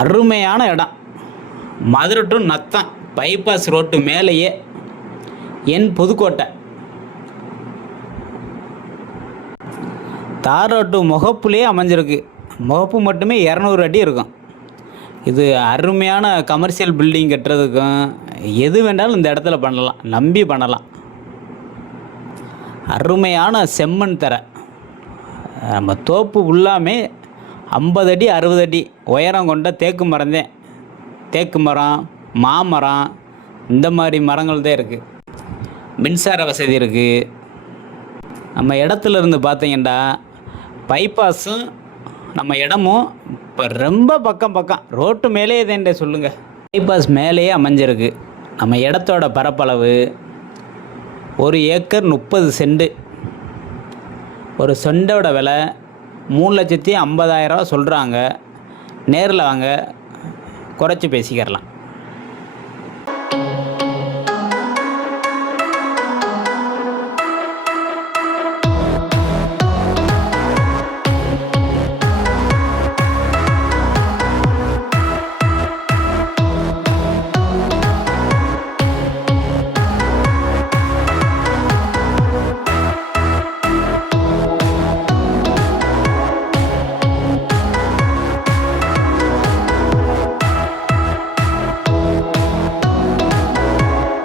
அருமையான இடம். Madurai to Natham bypass road மேலேயே என் புதுக்கோட்டை. தார் ரோட்டு முகப்புலேயே அமைஞ்சிருக்கு. முகப்பு மட்டுமே 200 அடி இருக்கும். இது அருமையான கமர்ஷியல் பில்டிங் கட்டுறதுக்கும் எது வேண்டாலும் இந்த இடத்துல பண்ணலாம், நம்பி பண்ணலாம். அருமையான செம்மண் தரை. நம்ம தோப்பு ஃபுல்லாமே 50 அடி 60 அடி உயரம் கொண்ட தேக்கு மரம்தான். தேக்கு மரம், மாமரம், இந்த மாதிரி மரங்கள் தான் இருக்குது. மின்சார வசதி இருக்குது. நம்ம இடத்துல இருந்து பார்த்தீங்கன்னா பைபாஸும் நம்ம இடமும் இப்போ ரொம்ப பக்கம் ரோட்டு மேலேயே தேண்டே சொல்லுங்கள். பைபாஸ் மேலேயே அமைஞ்சிருக்கு. நம்ம இடத்தோட பரப்பளவு 1 ஏக்கர் 30 சென்ட். ஒரு செண்டோட விலை 3,50,000 சொல்கிறாங்க. நேரில் வாங்க, குறைச்சி பேசிக்கிறலாம்.